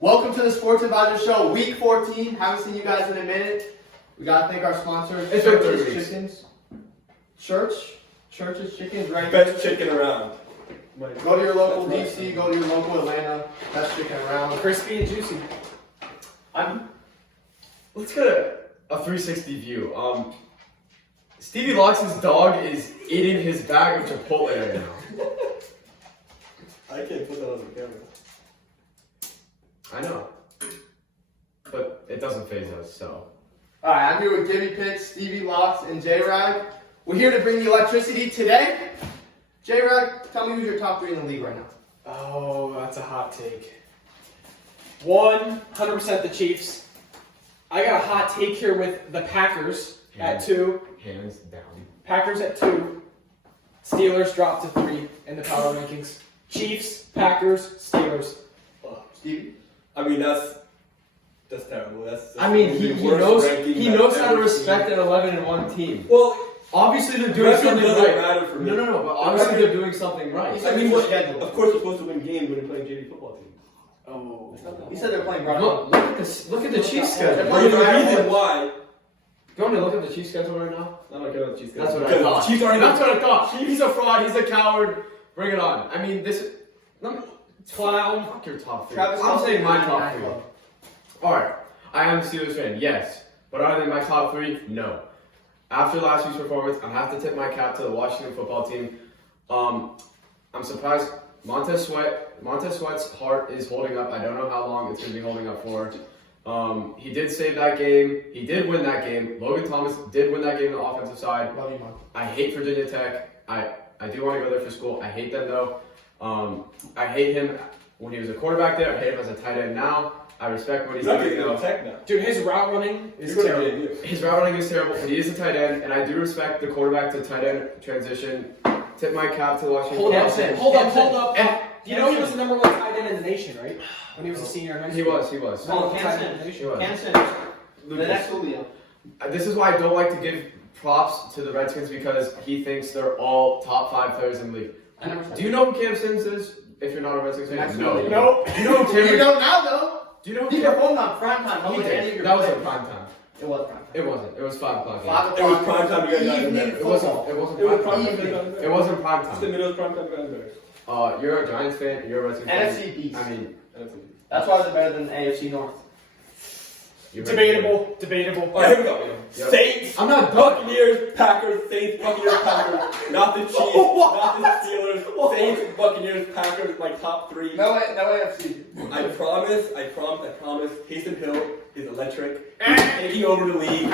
Welcome to the Sports Advisor Show, Week 14. Haven't seen you guys in a minute. We gotta thank our sponsors. It's been 3 Church's weeks. Chickens. Church's Chickens, right? Best chicken around. Go to your local DC, go to your local Atlanta. Best chicken around. Crispy and juicy. Let's get a 360 view. Stevie Locke's dog is eating his bag of Chipotle right now. I can't put that on the camera. I know. But it doesn't faze us, so. Alright, I'm here with Jimmy Pitts, Stevie Locks, and J-Rag. We're here to bring you electricity today. J-Rag, tell me who's your top 3 in the league right now. Oh, that's a hot take. 100% the Chiefs. I got a hot take here with the Packers at 2. Hands down. Packers at 2. Steelers dropped to 3 in the power rankings. Chiefs, Packers, Steelers. Stevie? I mean, that's terrible. That's I mean, he the worst knows ranking he I've knows how to ever respect seen. an 11-1 team. Well, Obviously they're doing record something doesn't right. matter for me. No, but obviously they're doing something right. I mean, What's what, your schedule? of course, you're supposed to win games when you're playing JV football team. Oh. He said they're playing right Look at the Chiefs schedule. They're The playing right reason now. why. You want me to look at the Chiefs schedule right now? I don't care about the Chiefs. That's what I Because thought. the Chiefs aren't even. That's what I thought. He's a fraud. He's a coward. Bring it on. I mean, this is. Clown. Fuck your top 3. Travis I'm Kelce, saying my 99 top 3. club. Alright. I am a Steelers fan, yes. But are they my top 3? No. After last week's performance, I have to tip my cap to the Washington football team. I'm surprised Montez Sweat's heart is holding up. I don't know how long it's going to be holding up for. He did save that game. He did win that game. Logan Thomas did win that game on the offensive side. Love you, man. I hate Virginia Tech. I do want to go there for school. I hate them though. I hate him when he was a quarterback there. I hate him as a tight end now. I respect what he's He's not doing getting though. no tech now. Dude, his route running is You're gonna terrible. get you. His route running is terrible, but he is a tight end, and I do respect the quarterback to tight end transition. Tip my cap to the Washington. Hold football up, team. hold up. And- You know he was the number 1 tight end in the nation, right? When he was a senior in high He school. was. No, Tight end in the nation. He was. Hanson, the Lucas. next Julio. This is why I don't like to give props to the Redskins because he thinks they're all top 5 players in the league. I never said Do you know who Cam Sims is? If you're not a Redskins fan, Absolutely. no. Do you know who You Cam? don't now, though. Do you know who He Cam? performed on prime time. He Unlike any of did. your That was players. at prime time. It was prime time. It wasn't. It was 5 o'clock. 5 It was prime time. You guys got Evening embarrassed. It wasn't. football. It wasn't It was prime prime time. time. You got embarrassed. It wasn't prime It's the time. middle of prime time. You got embarrassed. You're a Giants fan. You're a Redskins fan. NFC East. I mean, That's why they're better than AFC North. you're Debatable. All right, here we go. Yep. Saints. I'm not done. Buccaneers, Packers, Saints, Buccaneers, Packers. Not the Chiefs, not the Steelers. Saints, Buccaneers, Packers, my top 3. No AFC. I promise. Taysom Hill is electric. He's taking over the league.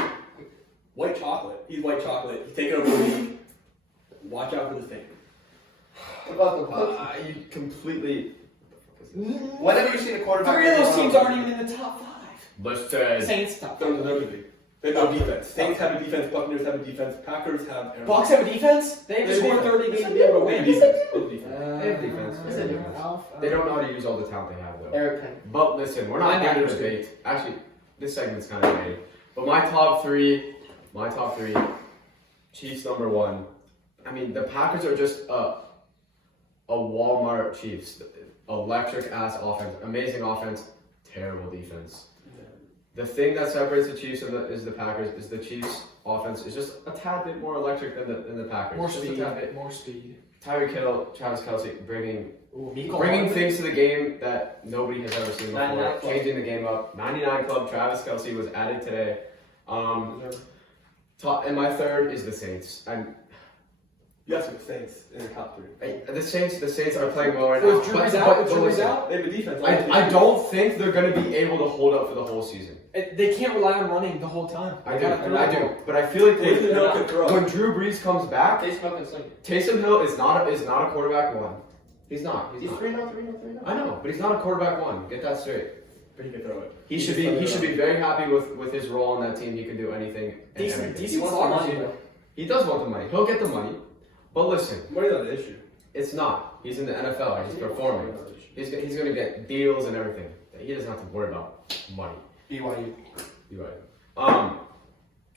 White chocolate. He's white chocolate. He's taking over the league. Watch out for this thing. What about the You completely. Whenever you see a quarterback, 3 of those teams aren't even in the top 5. Listen. Saints top They're 5. the league. They have no defense. Saints have a defense. Buccaneers have a defense. Packers have. Aaron Bucks have a defense? They have to score 30 games to be able to They have win. defense. They have defense. They have defense. They have defense. They don't know how to use all the talent they have though. Eric Penn. But listen, we're not going to debate. Actually, this segment's kind of debating. But my top three, Chiefs number 1. I mean, the Packers are just a Walmart Chiefs. Electric ass offense, amazing offense, terrible defense. The thing that separates the Chiefs is the Packers is the Chiefs offense is just a tad bit more electric than the Packers. More Just speed. a tad bit. More speed. Tyreek Kittle, Travis Kelce bringing Bringing things to the game that nobody has ever seen 99 before, club. changing the game up. 99 club, Travis Kelce was added today. And my third is the Saints. Yes, the Saints in the top 3. The Saints are playing well right now. With Drew's out, listen, They have a defense. I don't think they're going to be able to hold up for the whole season. They can't rely on running the whole time. I do. But I feel like Taysom Hill can throw. when Drew Brees comes back, Taysom Hill can sling it. Taysom Hill is not a quarterback 1. He's not. He's not. 3-0, 3-0. I know, but he's not a quarterback 1. Get that straight. But he can throw it. He should be very happy with his role on that team. He can do anything. And everything. He Decent wants the slot money, receiver. though. He does want the money. He'll get the money. But listen, Money's not the issue. it's not. He's in the NFL. He's performing. He's going to get deals and everything. He doesn't have to worry about money. BYU. You're right.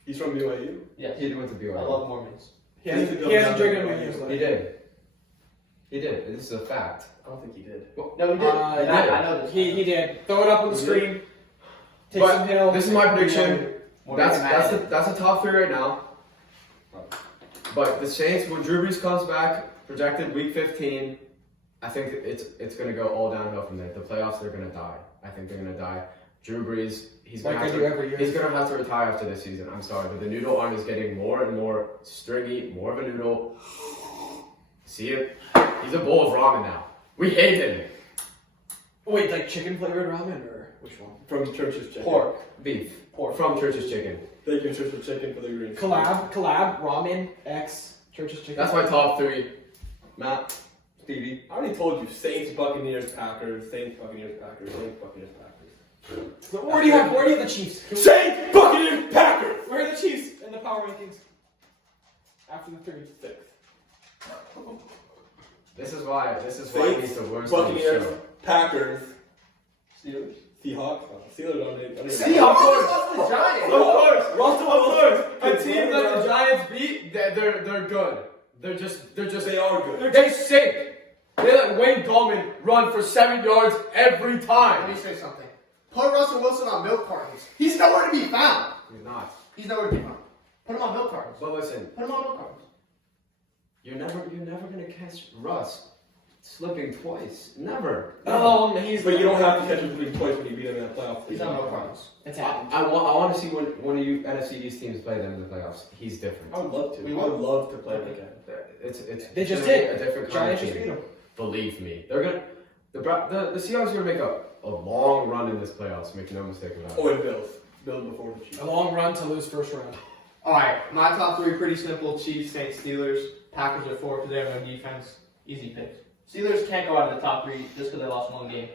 He's from BYU. Yes. He went to BYU. I love Mormons. He hasn't drinking in years. He did. He did. This is a fact. I don't think he did. No, he did. I know this. He did. Throw it up on the screen. Take But some hill. this is my prediction. More That's than a top 3 right now. But the Saints, when Drew Brees comes back, projected week 15, I think it's going to go all downhill from there. The playoffs, they're going to die. I think they're going to die. Drew Brees, he's going Like to they do every year. he's going to have to retire after this season. I'm sorry, but the noodle arm is getting more and more stringy, more of a noodle. See it? He's a bowl of ramen now. We hate him. Wait, like chicken flavored ramen or which one? From Church's Chicken. Pork. Beef. Pork. From Church's Chicken. Thank you, Church's Chicken, for the green. Collab, ramen, X, Church's Chicken. That's my top 3. Matt, Stevie. I already told you, Saints, Buccaneers, Packers, Saints, Buccaneers, Packers, Saints, Buccaneers, Packers. Where do you have the Chiefs? Saints, Buccaneers, Packers! Where are the Chiefs in the power rankings? After the 36th. This is why he's Saints, the worst on the Buccaneers, show. Packers, Steelers. Seahawks. Steelers on it. Seahawks lost to the Giants. Of course, Russell Wilson. a team that the Giants beat, they're good. They're just They are good. they stink. They let Wayne Gallman run for 7 yards every Let time. me say something. Put Russell Wilson on milk cartons. He's nowhere to be found. He's not. He's nowhere to be found. Put him on milk cartons. But listen, Put him on milk cartons. you're never gonna catch Russ slipping twice. Never. He's. But you don't have to catch him between twice when you beat him in the playoffs. He's on milk cartons. It's happened. I want to see when one of you NFC East teams play them in the playoffs. He's different. I would love to. We I would love to play him again. It's They just gonna be did. a different kind Giants of just beat team. them. Believe me, they're gonna. The Seahawks are gonna make a long run in this playoffs. Make no mistake about it. Oh, and Bills. Bills before the Chiefs. A long run to lose first round. Alright, my top 3 pretty simple. Chiefs, Saints, Steelers. Packers are 4 because they have no defense. Easy picks. Steelers can't go out of the top 3 just because they lost one game.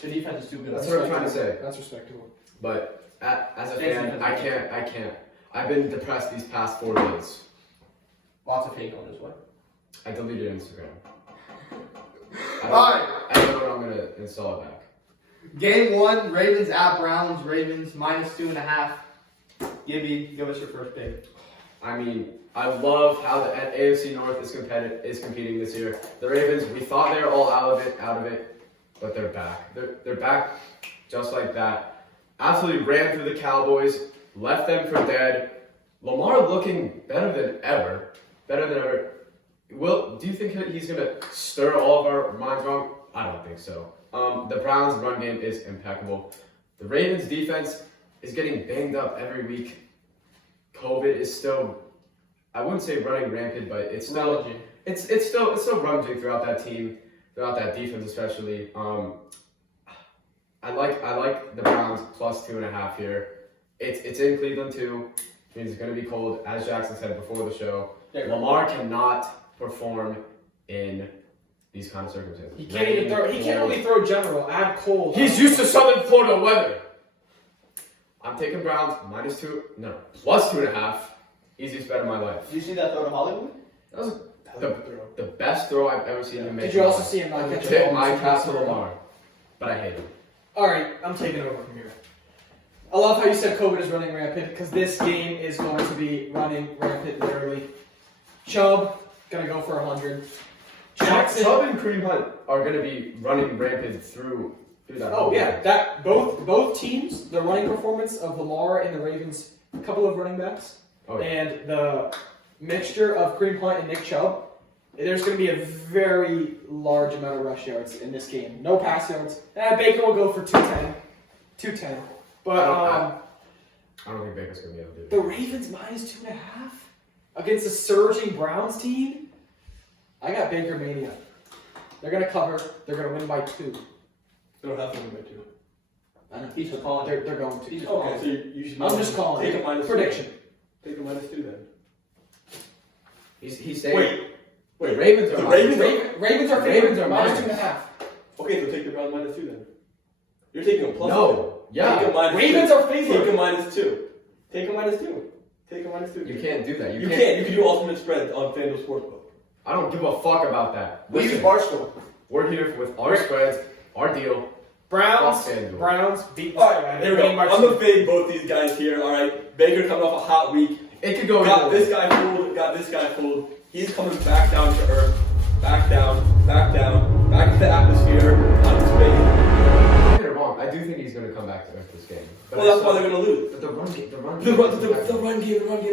The defense is too good. That's what I'm trying to say. That's respectable. But as a Saints fan, defense. I can't. I've been depressed these past 4 days. Lots of hate going his way. I deleted Instagram. Alright. I don't know when I'm gonna install it back. Game 1, Ravens at Browns. Ravens minus 2.5. Gibby, give us your first pick. I mean, I love how the AFC North is competing this year. The Ravens, we thought they were all out of it, but they're back. They're back just like that. Absolutely ran through the Cowboys, left them for dead. Lamar looking better than ever. Do you think he's gonna stir all of our minds wrong? I don't think so. The Browns' run game is impeccable. The Ravens' defense is getting banged up every week. COVID is still, I wouldn't say running rampant, but it's still Rummaging. it's still rummaging throughout that team, throughout that defense especially. I like the Browns plus 2.5 here. It's in Cleveland too. Means it's gonna be cold, as Jackson said before the show. Lamar cannot perform in these kind of circumstances. He can't even throw. He can't really throw general. Add cold. He's used to Southern Florida weather. I'm taking Browns plus 2.5. Easiest bet of my life. Did you see that throw to Hollywood? That was the best throw I've ever seen him make. Did you also see him not catch Tip the my ball? cap to Lamar, but I hate him. All right, I'm taking over from here. I love how you said COVID is running rampant because this game is going to be running rampant literally. Chubb gonna go for 100. Jackson. Chubb and Kareem Hunt are going to be running rampant through that. Oh yeah, that both teams, the running performance of Lamar and the Ravens, a couple of running backs, Oh, yeah. and the mixture of Kareem Hunt and Nick Chubb. There's going to be a very large amount of rush yards in this game. No pass yards. Baker will go for 210. But I don't think Baker's going to be able to do it. the Ravens minus 2.5 against a surging Browns team. I got Baker mania. They're going to cover. They're going to win by 2. They don't have to win by 2. I know. He's just calling. They're going to. He's just Okay, calling. so you should. I'm just calling Take it. a minus Prediction. 2. Take a minus 2 then. He's saying. Wait. Ravens The are Ravens Ravens are Ravens are minus minus. 2.5. Okay, so take the Browns minus 2 then. You're taking a plus 2. No. Yeah. Take a minus Ravens 2. are favored. Take a minus 2. Take a minus 2. Take a minus 2. You can't do that. You can't. You can do ultimate spread on FanDuel Sportsbook. I don't give a fuck about that. We use Listen, Barstool. we're here with our spreads, our deal. Browns Fuck FanDuel. beat. Alright, here we go. winning by I'm 2. gonna fade both these guys here. Alright, Baker coming off a hot week. It could go Got either way. this guy fooled. Got this guy fooled. He's coming back down to earth. back down, back to the atmosphere, on his face. Don't get it wrong. I do think he's going to come back to earth this game. But Well, that's why they're going to lose. But the run game. The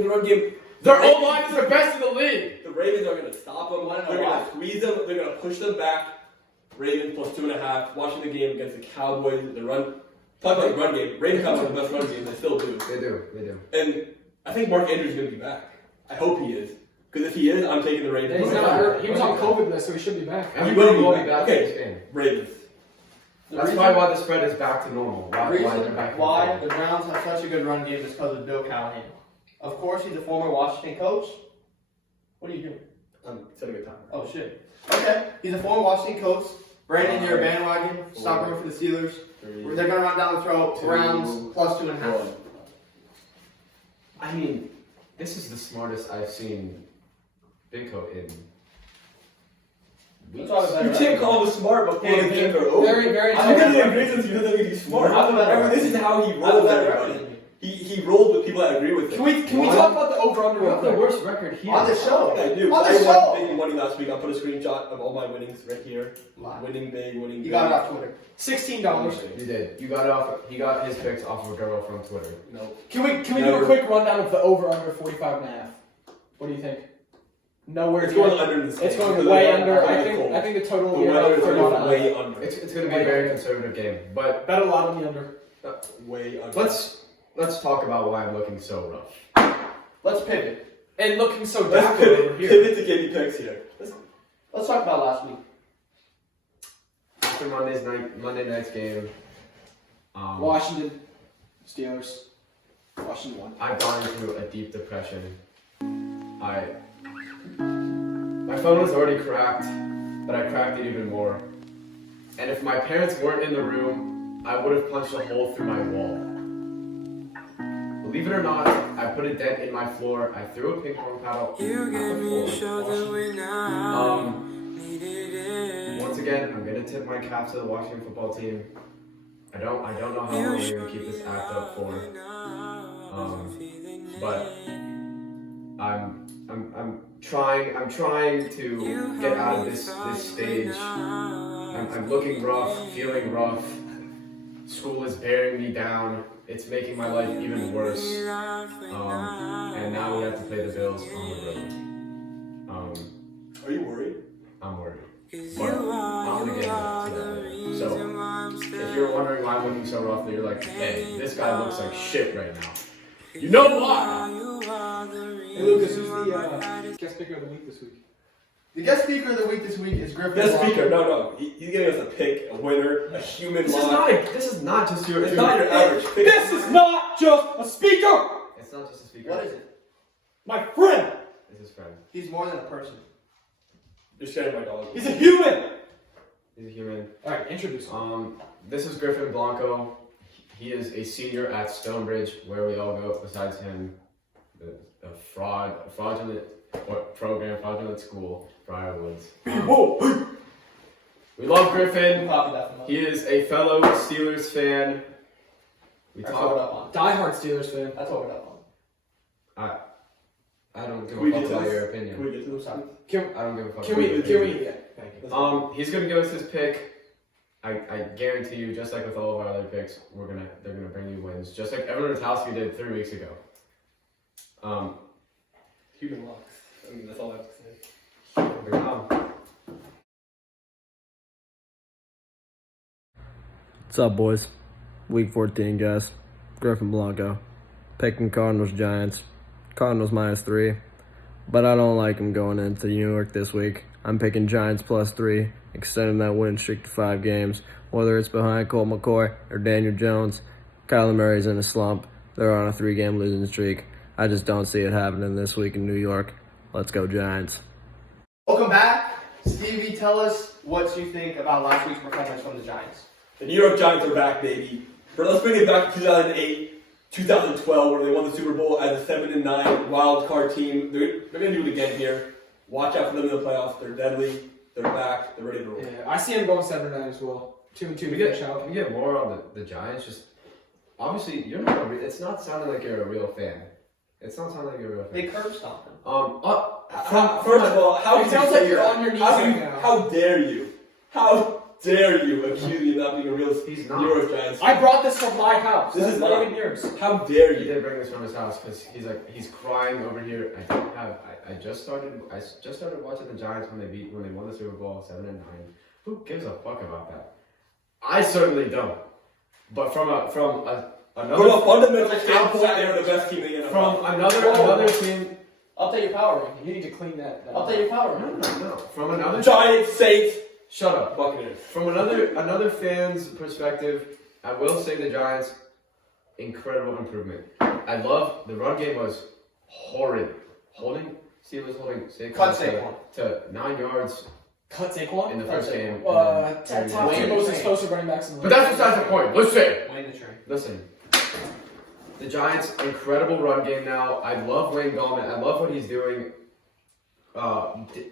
run game. Their O-line is the best in the league. The Ravens are going to stop them. They're going to squeeze them. They're going to push them back. Ravens plus 2.5. Watching the game against the Cowboys. Talk about the run game. Ravens have the best run game. They still do. They do. And I think Mark Andrews is going to be back. I hope he is. Because if he is, I'm taking the Ravens. He's not hurt. He was on COVID list, so he should be back. Everybody will be back Okay. in this game. Ravens. That's probably why the spread is back to normal. The Why reason they're back why the Browns have such a good run game is because of Bill Callahan. Of course, he's a former Washington coach. What are you doing? I'm setting a timer. Oh, shit. Okay, he's a former Washington coach. Brandon, you're a bandwagon. Stop rooting for the Steelers. They're going to run down the throat. Browns plus 2.5. I mean, this is the smartest I've seen Big Coat in. Let's talk about You it. can't call him smart before the games are over. Very, very I'm going to smart. agree with you that he's smart. How's the better This is how he How's rolls the better everybody. record? He rolls with people that agree with him. Can we talk about the over-under We real have the quick? worst record here. On the show. I do. On the I show. won big money last week. I'll put a screenshot of all my winnings right here. Lie. Winning big. You got it off Twitter. $16. You did. You got it off. He got his picks off of a girl from Twitter. No. Can we do Never. a quick rundown of the over-under 45.5? What do you think? Nowhere It's near. going under this. It's going way under. I think the total will The be around weather is going 35. way under. It's going to be a very conservative game, but Bet a lot on the under. Way under. let's talk about why I'm looking so rough. Let's pivot. And looking so Let's dapper over here. pivot to give you picks here. Let's talk about last week. After Monday night's game, Washington Steelers. Washington won. I've gone into a deep depression. My phone was already cracked, but I cracked it even more. And if my parents weren't in the room, I would have punched a hole through my wall. Believe it or not, I put a dent in my floor. I threw a ping pong paddle at the floor. Once again, I'm gonna tip my cap to the Washington football team. I don't know how long we're gonna keep this act up for. But I'm trying to get out of this stage. I'm looking rough, feeling rough. School is bearing me down. It's making my life even worse. And now we have to play the Bills on the road. Are you worried? I'm worried. But I'm gonna get into that later. So if you're wondering why I'm looking so rough, you're like, hey, this guy looks like shit right now. You know why? Hey Lucas, who's the guest speaker of the week this week? The guest speaker of the week this week is Griffin. Yes, Blanco. speaker. No. He's giving us a pick, a winner, a human This lock. is not just your. It's not your average pick. This is not just a speaker! It's not just a speaker. What is it? My friend! It's his friend. He's more than a person. You're scaring my dog. He's a human! He's a human. Alright, introduce him. This is Griffin Blanco. He is a senior at Stonebridge, where we all go. Besides him, the fraudulent school, Briarwoods. We love Griffin. Copy that from us. He is a fellow Steelers fan. We That's what we're talk. up on. Die-hard Steelers fan. That's what we're up on. I don't give Can we a fuck get to about this? your Can opinion. we get to those signs? I don't give a fuck. Can about we, your opinion. yeah, thank you. He's gonna give us his pick. I guarantee you, just like with all of our other picks, they're gonna bring you wins, just like Evan Rotowski did 3 weeks ago. Human locks. I mean, that's all I have to say. Here we go. What's up, boys? Week 14, guys. Griffin Blanco. Picking Cardinals Giants. Cardinals -3. But I don't like them going into New York this week. I'm picking Giants +3, extending that win streak to 5 games. Whether it's behind Colt McCoy or Daniel Jones, Kyler Murray's in a slump. They're on a 3-game losing streak. I just don't see it happening this week in New York. Let's go, Giants. Welcome back. Stevie, tell us what you think about last week's performance from the Giants. The New York Giants are back, baby. But let's bring it back to 2008, 2012, where they won the Super Bowl as a 7-9 wild card team. They're going to do it again here. Watch out for them in the playoffs. They're deadly. They're back. They're ready to roll. Yeah, I see him going 7-9 as well. 2-2 to finish out. Can we get more on the Giants? Just obviously, you're not. It's not sounding like you're a real fan. It's not sounding like you're a real fan. They curb stomp him. First of all, how It sounds like you're on your knees right now. How dare you? How dare you accuse me of not being a real He's not. New York Giants I fan? brought this from my house. This is not not- even yours. How dare He you? did bring this from his house because he's crying over here. I just started watching the Giants when they won the Super Bowl 7-9. Who gives a fuck about that? I certainly don't. But from another From a fundamental standpoint, they were the best team in the NFL. from another team. Update your power ranking. You need to clean that. Update your power. No. From another Giants, Saints, shut up. Buccaneers. From another fan's perspective, I will say the Giants incredible improvement. I love the run game was horrid. Steelers holding Cut Saquon Saquon. to 9 yards Cut Saquon. in the first game. Top and two then- most explosive running backs in the But league. that's besides the point. Wayne the train. Listen. The Giants incredible run game now. I love Wayne Gallman. I love what he's doing.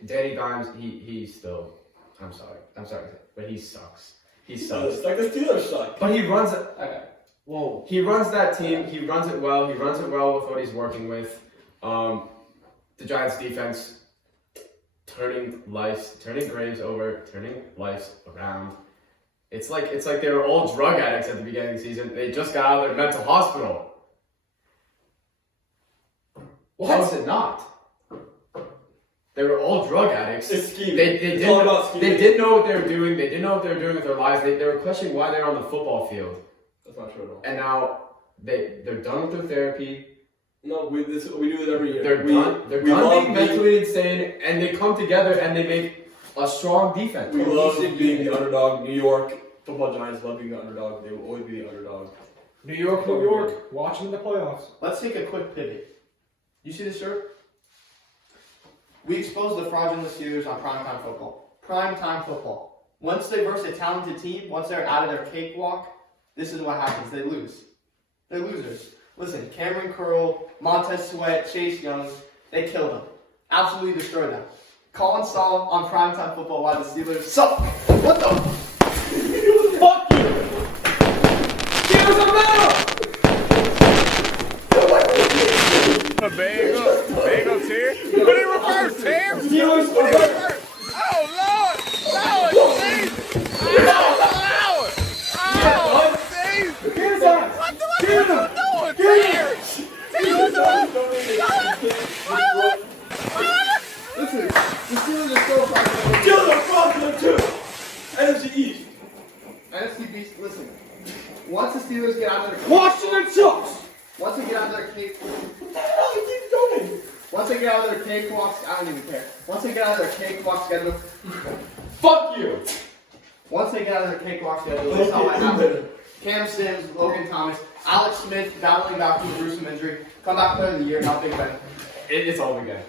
Danny Dimes, he's still. I'm sorry, but he sucks. He sucks. Like the Steelers suck. But he runs. Okay. Whoa. He runs that team. He runs it well. He runs it well with what he's working with. The Giants defense turning graves over, turning lives around. It's like they were all drug addicts at the beginning of the season. They just got out of their mental hospital. How is it not? They were all drug addicts. It's scheming. It's all about scheming. They didn't know what they were doing. They didn't know what they were doing with their lives. They were questioning why they're on the football field. That's not true at all. And now they're done with their therapy. No, we do it every year. They're we, done. They're we done love being mentally insane, and they come together and they make a strong defense. We love being the underdog. New York football Giants love being the underdog. They will always be the underdog. New York. Watch them in the playoffs. Let's take a quick pivot. You see this shirt? We expose the fraudulent Steelers on primetime football. Primetime football. Once they verse a talented team, once they're out of their cakewalk, this is what happens. They lose. They're losers. Listen, Cameron Curl, Montez Sweat, Chase Young, they killed them. Absolutely destroyed them. Colin Saul on primetime football while the Steelers suck. What the? Fuck you! Steelers are better! Bagels here. Put it in reverse, Tim. Steelers Put are it in better. reverse. Oh, Lord, Jesus. Oh, Jesus. Here's that. What are you doing, Tim? Listen, the Steelers are so fucking. Steelers are fraudulent too. NFC East. NFC Beast, listen. Once the Steelers get out of their Washington sucks. once they get out of their cake, What the hell are you doing? once they get out of their cakewalks, I don't even care. Once they get out of their cakewalks, together. Fuck you. Once they get out of their cakewalks, together. This is how I happen. Cam Sims, Logan Thomas, Alex Smith battling back from a gruesome injury. Come back player of the year, not Big Ben. It's all big guy.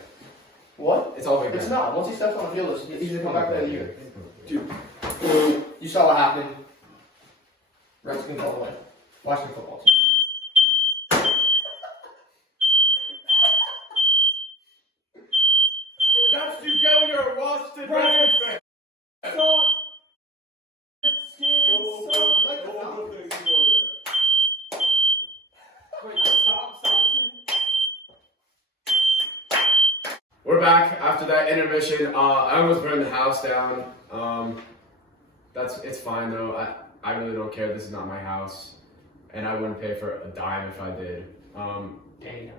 What? It's all big guy. It's not. Once he steps on the field, he's gonna come back player of the year. Dude, You saw what happened. Redskins all the way. Washington football team. That's you go, you're a Washington Redskins fan. We're back after that intermission. I almost burned the house down. It's fine though. I really don't care. This is not my house, and I wouldn't pay for a dime if I did. Dang.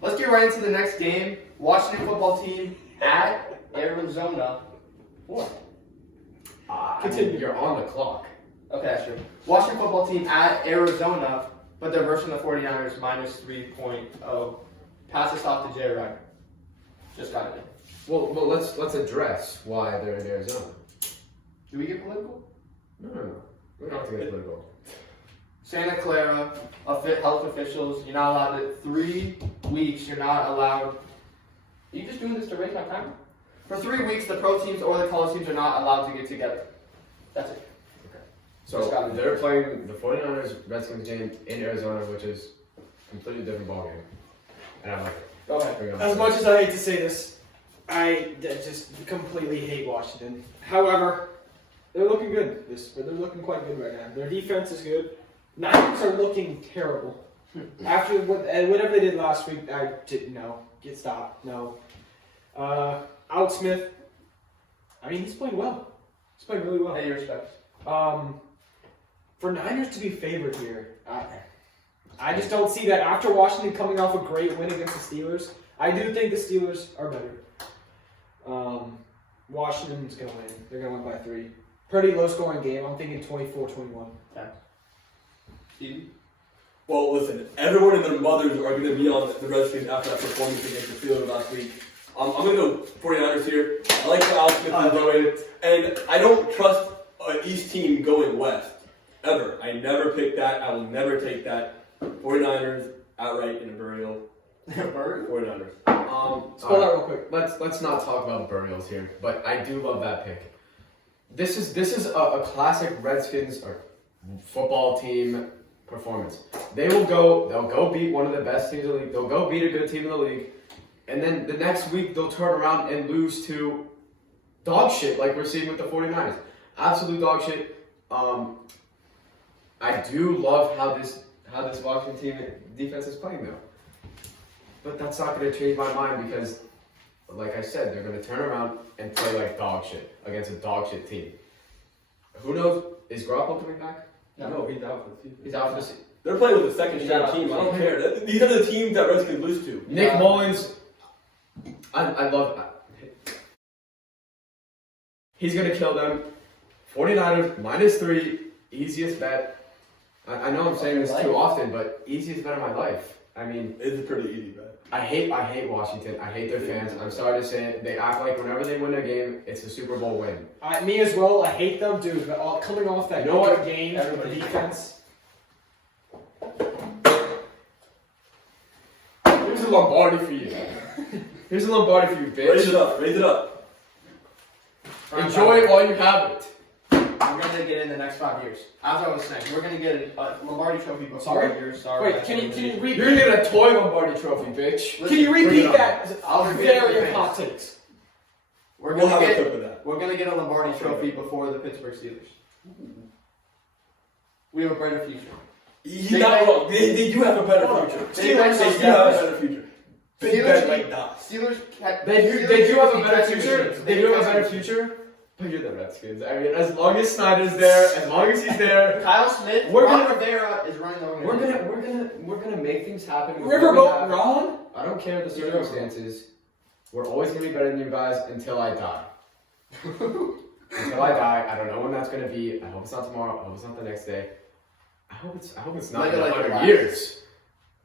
Let's get right into the next game. Washington football team at Arizona. What? Continue. You're on the clock. Okay, that's true. Washington football team at Arizona, but they're versing the 49ers minus 3.0. Pass this off to J-Rod. Just got it in. Well, let's address why they're in Arizona. Do we get political? No. We don't have to get political. Santa Clara, health officials, you're not allowed to, 3 weeks, you're not allowed. Are you just doing this to raise my time? For 3 weeks, the pro teams or the college teams are not allowed to get together. That's it. So they're playing the 49ers Redskins game in Arizona, which is a completely different ballgame. And I like it. Go ahead. As much as I hate to say this, I just completely hate Washington. However, they're looking good. They're looking quite good right now. Their defense is good. Niners are looking terrible. After whatever they did last week, I didn't know. Get stopped. No. Alex Smith. I mean, he's playing well. He's playing really well. Hey, your respect. For Niners to be favored here, I just don't see that. After Washington coming off a great win against the Steelers, I do think the Steelers are better. Washington's going to win. They're going to win by 3. Pretty low-scoring game. I'm thinking 24-21. Stevie? Well, listen, everyone and their mothers are going to be on the Redskins after that performance against the Steelers last week. I'm going to go 49ers here. I like how Alex Smith is going, and I don't trust an East team going West, ever. I never pick that. I will never take that. 49ers outright in a burial. 49ers. Spell that real quick. Let's not talk about burials here, but I do love that pick. This is a classic Redskins or football team performance. They'll go beat one of the best teams in the league. They'll go beat a good team in the league, and then the next week they'll turn around and lose to dog shit like we're seeing with the 49ers. Absolute dog shit. I do love how this Washington team defense is playing though. But that's not going to change my mind because, like I said, they're going to turn around and play like dog shit against a dog shit team. Who knows? Is Garoppolo coming back? No, he's out for the season. He's out for the season. They're playing with a second string team. I don't care. These are the teams that Redskins lose to. Nick Mullins, I love that. He's going to kill them. 49ers, -3, easiest bet. I know I'm saying this too often, but easiest bet of my life. I mean, It's a pretty easy bet. I hate Washington. I hate their fans. I'm sorry to say it. They act like whenever they win a game, it's a Super Bowl win. Me as well. I hate them, dude. But coming off that good game, the defense. Here's a Lombardi for you. Here's a Lombardi for you, bitch. Raise it up. Raise it up. Enjoy it while you have it. We're going to get in the next 5 years. As I was saying, we're going to get a Lombardi trophy before 5 years. Sorry. Wait, can you repeat? You're gonna get a toy Lombardi trophy, bitch. Can you repeat that? I'll repeat it for Very fans. hot takes. We're We'll going have a to clip of that. we're gonna get a Lombardi trophy before the Pittsburgh Steelers. We have a brighter future. He's not wrong. They do have a better future. They do have a better future. Big Ben might die. Steelers They do have a better future. They do have a better future. But you're the Redskins. I mean, as long as Snyder's there, as long as he's there, Kyle Smith, Ron Rivera is running the organization. we're gonna make things happen. Riverboat Ron? I don't care the circumstances. We're always gonna be better than you guys until I die. Until I die, I don't know when that's gonna be. I hope it's not tomorrow. I hope it's not the next day. I hope it's not in 100 years.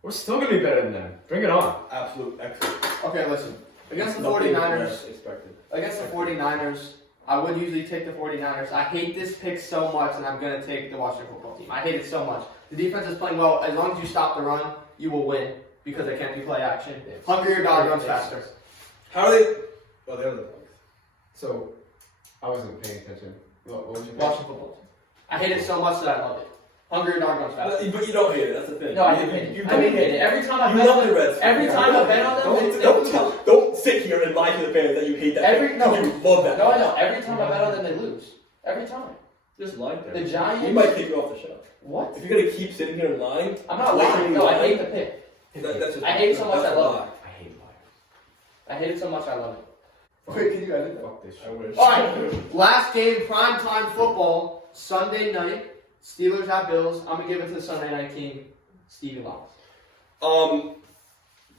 We're still gonna be better than them. Bring it on. Absolute excellent. Okay, listen. Against the Nothing 49ers, expected. against the 49ers, I would usually take the 49ers. I hate this pick so much, and I'm going to take the Washington football team. I hate it so much. The defense is playing well. As long as you stop the run, you will win because they can't do play action. Hungrier dog runs faster. How are they? Well, they're the Bucks. So, I wasn't paying attention. What was your Washington football team. I hate it so much that I love it. Hungrier dog runs faster. But you don't hate it. That's the thing. No, I hate it. You I don't hate hate it. it. Every time I You bet love on the them, Redskins. every time I bet on them, Don't sit here and lie to the fans that you hate that. Every- no. You love that. No, I know. Every time I bet on them, they lose. Every time. Just like that. The Giants. We might kick you off the show. What? If you're gonna keep sitting here and lying, I'm not lying. No, I hate the pick. That's just, I hate it so much that's I a love lie. I hate life. I hate it so much I love it. Wait, can you edit that? Fuck this shit. I wish. All right, last game, primetime football, Sunday night. Steelers at Bills. I'm gonna give it to the Sunday night king, Stevie Locks. 5-0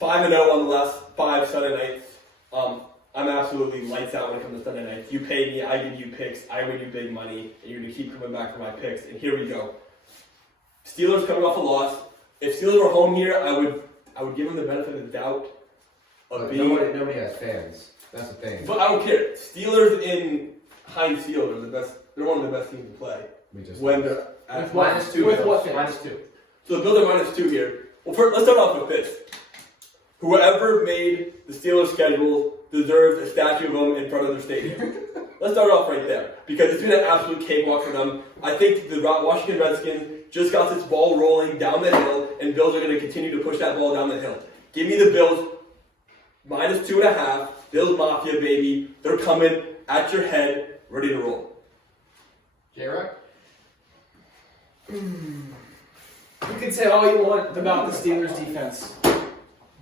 on the last 5 Sunday nights. I'm absolutely lights out when it comes to Sunday nights. You pay me, I give you picks, I win you big money, and you're gonna keep coming back for my picks. And here we go. Steelers coming off a loss. If Steelers were home here, I would give them the benefit of the doubt of But being. nobody has fans. That's the thing. But I don't care. Steelers in Heinz Field are the best. They're one of the best teams to play. We just When they're at -2. With what fans? -2. So the Bills are -2 here. Well, first, let's start off with this. Whoever made the Steelers schedule deserves a statue of them in front of their stadium. Let's start off right there because it's been an absolute cakewalk for them. I think the Washington Redskins just got this ball rolling down the hill, and Bills are going to continue to push that ball down the hill. Give me the Bills -2.5. Bills Mafia, baby. They're coming at your head, ready to roll. J-Rock? You can say all you want about the Steelers defense,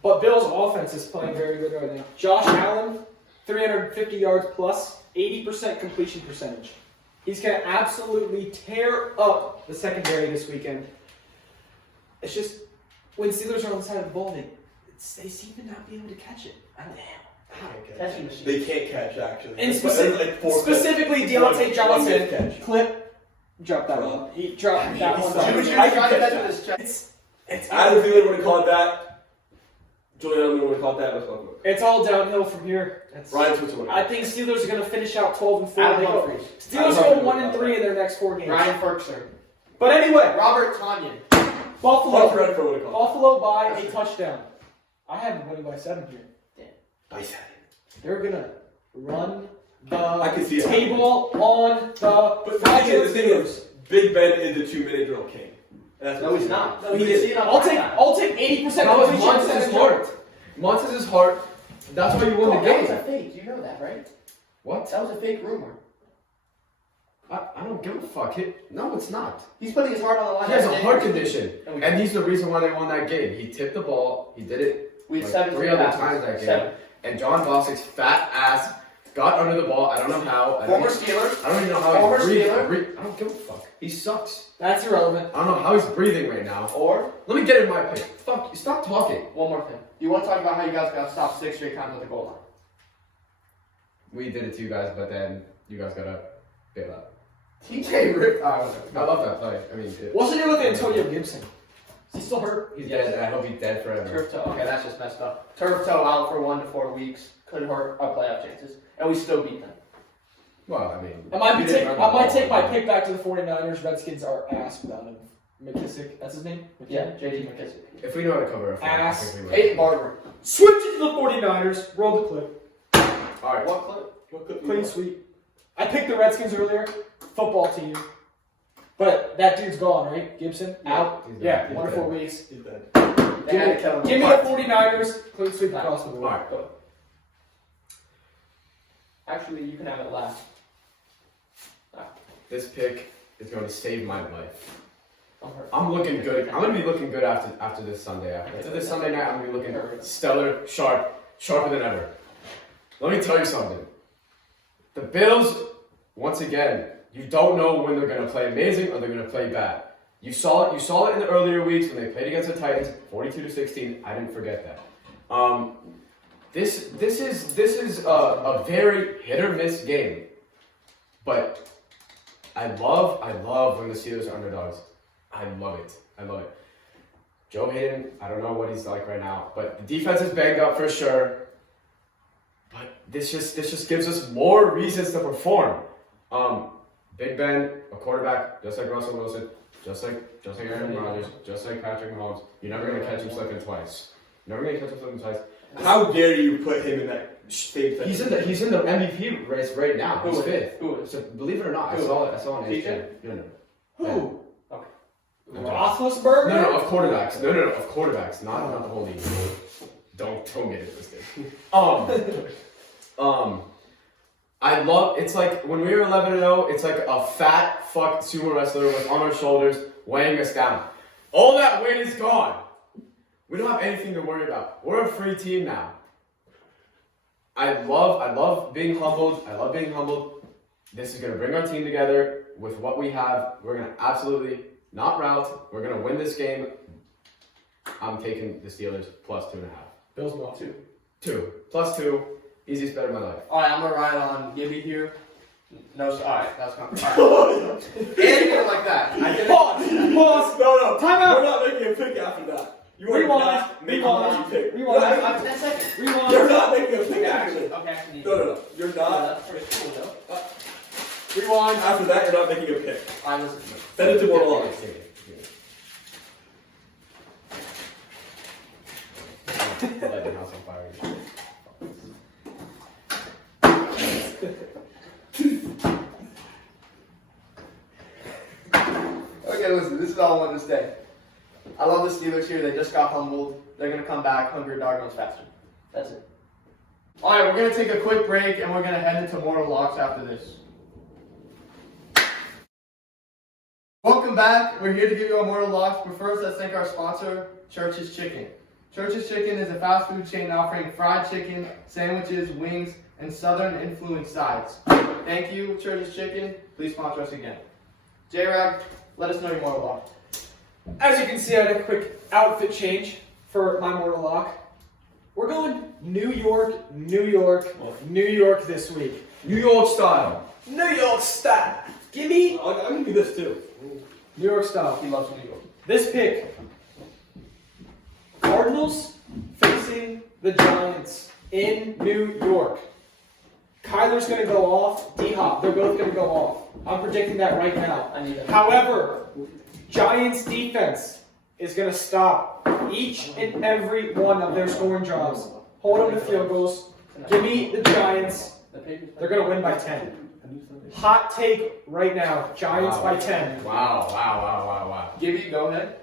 but Bills offense is playing very good right now. Josh Allen, 350 yards plus, 80% completion percentage. He's going to absolutely tear up the secondary this weekend. It's just, when Steelers are on the side of the ball, they seem to not be able to catch it. I don't know. Catching machine. They can't catch, actually. And Like four specifically, clips. Deontay One Johnson, catch. clip, dropped that one. He dropped that one. sucks. Juju I tried can to catch catch that. with his chest. It's Adam Thielen would have caught that. Julian Edelman would have caught that. Let's go for it. It's all downhill from here. Ryan Switzer would I have. think Steelers are going to finish out 12-4. Adam They go- Humphries. Steelers Adam go Humphries. 1-3 in their next 4 games. Ryan Ferkser. But anyway, Robert Tanyan. Buffalo Redford would have caught by a touchdown. I have them winning by 7 here. that. They're going to run I can see the it. table on the But the thing is, Big Ben is the 2-minute drill king. That's No, he's not. No, he You can is. see it on I'll Primetime. take 80% That was completion Montez's percentage. heart. Montez's heart. That's why you won the That was a game. fake. You know that, right? What? That was a fake rumor. I don't give a fuck. No, it's not. He's putting his heart on the line. He has a That's heart it. condition, and he's the reason why they won that game. He tipped the ball. He did it We had like 7 3 other passes. times that game. 7. And John Bostic's fat ass got under the ball. I don't know how. I don't Former Steeler. I don't even know how Former he's breathing. Steeler. I don't give a fuck. He sucks. That's irrelevant. I don't know how he's breathing right now. Or, Let me get in my pick. Fuck, stop talking. one more thing. Do you want to talk about how you guys got stopped 6 straight times at the goal line? We did it to you guys, but then you guys gotta bail out. TJ ripped. I love that play. I mean, Wasn't it with Antonio Gibson? Is he still hurt? he's dead, and I hope he's dead forever. Turf toe. Okay, that's just messed up. Turf toe out for 1 to 4 weeks. Could hurt our playoff chances. And we still beat them. Well, I mean, I might you didn't run the ball. take my pick back to the 49ers. Redskins are ass without him. McKissick, that's his name? Yeah, JD McKissick. If we know how to cover a fight, I Ass. think we Peyton will. Barber. Switch it to the 49ers. Roll the clip. All right. What clip? What could Clean sweep. I picked the Redskins earlier. Football team. But that dude's gone, right? Gibson? Out? He's Yeah, dead. 1 to 4 weeks. He's dead. They had to kill him. Give me the 49ers. Clean sweep across the board. All right. Go. Actually, you can have it last. This pick is going to save my life. I'm hurt. I'm looking good. I'm going to be looking good after this Sunday. After this Sunday night, I'm going to be looking stellar, sharper than ever. Let me tell you something. The Bills, once again, you don't know when they're going to play amazing or they're going to play bad. You saw it in the earlier weeks when they played against the Titans, 42-16. I didn't forget that. This is a very hit or miss game, but I love when the Steelers are underdogs. I love it. Joe Hayden, I don't know what he's like right now, but the defense is banged up for sure. But this just gives us more reasons to perform. Big Ben, a quarterback, just like Russell Wilson, just like Aaron Rodgers, just like Patrick Mahomes. You're never gonna catch him slipping twice. How dare you put him in that same He's in the MVP race right now. He's fifth. Who is? So believe it or not, I Who? saw it on TJ? ESPN. No. Who? Okay. Roethlisberger? No, of quarterbacks. No, of quarterbacks. Not the whole league. Don't get it twisted. I love. It's like when we were 11-0. It's like a fat fuck sumo wrestler was on our shoulders, weighing us down. All that weight is gone. We don't have anything to worry about. We're a free team now. I love being humbled. I love being humbled. This is gonna bring our team together with what we have. We're gonna absolutely not rout. We're gonna win this game. I'm taking the Steelers plus 2.5. Bills go 2 plus 2. Easiest bet of my life. Alright, I'm gonna ride on Gibby here. No, alright, that's not right. Anything like that. I did it. Pause. No. Time out. We're not making a pick after that. You are Rewind. not making Rewind. a pick. Rewind. I'm 10 seconds. Rewind. You're not making a pick Okay, actually. actually. No. You're Yeah, not. that's pretty cool though. Rewind. After that, you're not making a pick. Alright, listen to me. Send it to one line. Light the house on fire. Okay, listen, this is all I wanted to say. I love the Steelers here. They just got humbled. They're going to come back hungrier, dog runs faster. That's it. Alright, we're going to take a quick break and we're going to head into Mortal Locks after this. Welcome back. back. We're here to give you our mortal locks, but first let's thank our sponsor, Church's Chicken. Church's Chicken is a fast food chain offering fried chicken, sandwiches, wings, and southern influenced sides. Thank you, Church's Chicken. Please sponsor us again. J-Rag, let us know your mortal lock. As you can see, I had a quick outfit change for my mortal lock. We're going New York, New York, New York this week. New York style. New York style. Give me I'm gonna do this too. New York style. He loves New York. This pick, Cardinals facing the Giants in New York. Kyler's going to go off. D-Hop, they're both going to go off. I'm predicting that right now. I need that. However, Giants defense is going to stop each and every one of their scoring drives. Hold them to field goals. Give me the Giants. They're going to win by 10. Hot take right now. Giants by 10. Wow. Gibby, go ahead.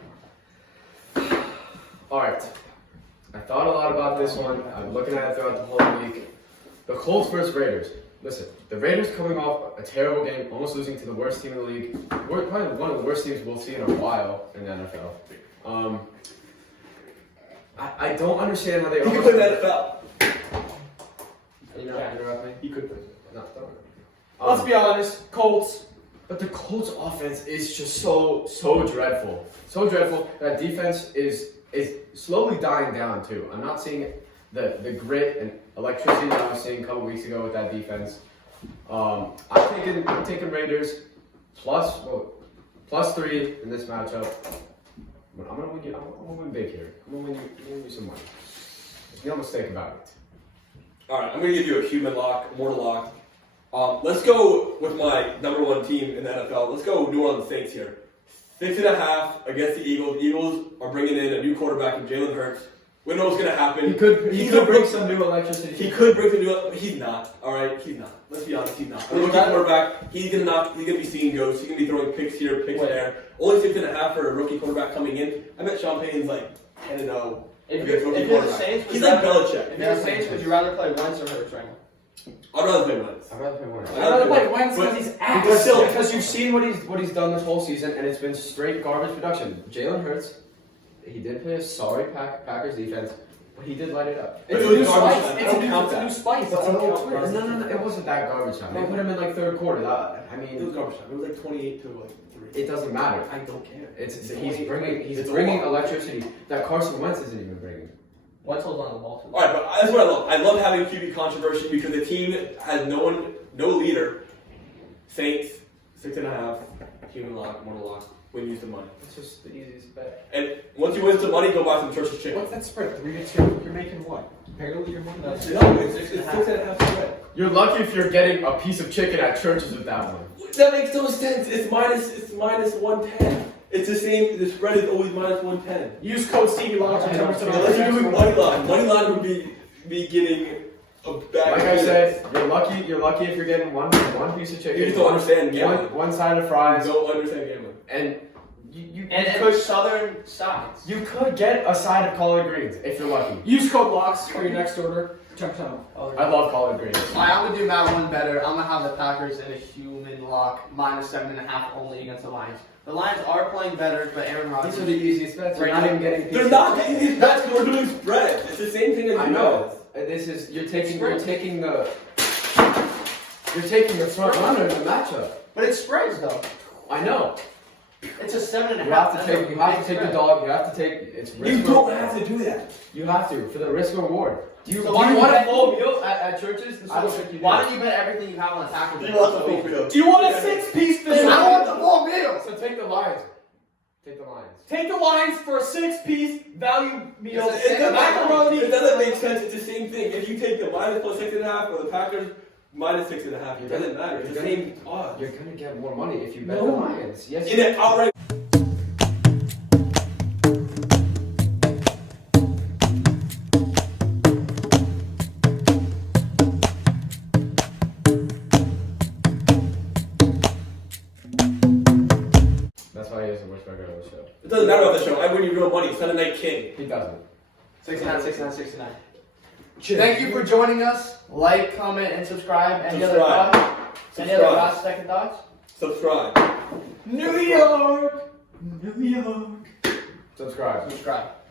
Alright. I thought a lot about this one. I'm looking at it throughout the whole week. The Colts versus Raiders. Listen, the Raiders coming off a terrible game, almost losing to the worst team in the league. We're probably one of the worst teams we'll see in a while in the NFL. I don't understand how they You can play in the NFL. Are you not interrupt me? You could play. No, don't. Let's be honest. Colts. But the Colts offense is just so dreadful. So dreadful. That defense is slowly dying down too. I'm not seeing the grit and electricity that I was seeing a couple weeks ago with that defense. I'm taking Raiders plus 3 in this matchup. I'm gonna win you. I'm gonna win big here. I'm gonna win you some money. There's no mistake about it. All right, I'm gonna give you a human lock, mortal lock. Let's go with my #1 team in the NFL. Let's go New Orleans Saints here. 6.5 against the Eagles. The Eagles are bringing in a new quarterback in Jalen Hurts. We know what's gonna happen. He could bring some new electricity. He could bring some new, but he's not. All right, he's not. Let's be honest, he's not. A rookie quarterback. He's gonna be seeing ghosts. He's gonna be throwing picks here, picks there. Only 6.5 for a rookie quarterback coming in. I bet Sean Payton's like 10-0. If you're the Saints, he's like Belichick. If you're the Saints, would you rather play Wentz or Hurts right now? I'd rather play Wentz. I'd rather play Warner. I'd rather play Wentz because he's ass. Because you've seen what he's done this whole season, and it's been straight garbage production. Jalen Hurts, he did play a sorry Packers defense, but he did light it up. It's a new spice. It's a new spice. No, it wasn't that garbage time. They put him in like third quarter. It was garbage time. It was like 28 to like 3. It doesn't matter. I don't care. He's bringing electricity that Carson Wentz isn't even bringing. Wentz holds on the ball too. All right, but that's what I love. I love having QB controversy because the team has no leader. Saints 6.5, human lock, mortal lock. Win you some money. It's just the easiest bet. And once you win some money, go buy some Church's Chicken. What's that spread? 3-2. You're making what? Barely your money. No, it's 6.5 spread. You're lucky if you're getting a piece of chicken at Church's with that one. That makes no sense. It's minus 110. It's the same. The spread is always minus 110. Use code Stevie Lock for 10% Unless you're doing off. money line. Money line would be getting a bag. Like I said, you're lucky if you're getting one piece of chicken. You just don't understand gambling. One side of fries. You don't understand gambling. And you And southern sides. You could get a side of collard greens if you're lucky. Use code LOCKS for your next order. 10% off. I love collard greens. Alright, I'm gonna do Matt one better. I'm gonna have the Packers in a human lock, minus 7.5 only against the Lions. The Lions are playing better, but Aaron Rodgers. These are the easiest bets. You're Right not now, even getting. They're not getting these bets because we're doing spread. It's the same thing as I you know. This is you're taking the front runner in the matchup. But it spreads though. I know. It's a 7.5. You have to take the dog. You have to take it's. You don't have to do that. You have to for the risk and reward. Do you why want don't a you full meal at Church's? Why don't you bet everything you have on the Packers? You want the full meal. Do you want a 6-piece fish? I don't want the full meal. So take the Lions. Take the Lions. Take the Lions for a 6-piece value meal. It Macaroni. It doesn't make sense. It's the same thing. If you take the minus plus 6.5 or the Packers minus 6.5, it doesn't matter. It's the same odds. You're gonna get more money if you bet the Lions. Yes. In an outright. That's why he is the worst record on the show. It doesn't matter about the show. I win you real money. Sunday Night King. He doesn't. 69. Thank you for joining us. Like, comment, and subscribe. Any other Subscribe. thoughts? Any other last second thoughts? Subscribe. New York. Leave me alone. Subscribe. Subscribe.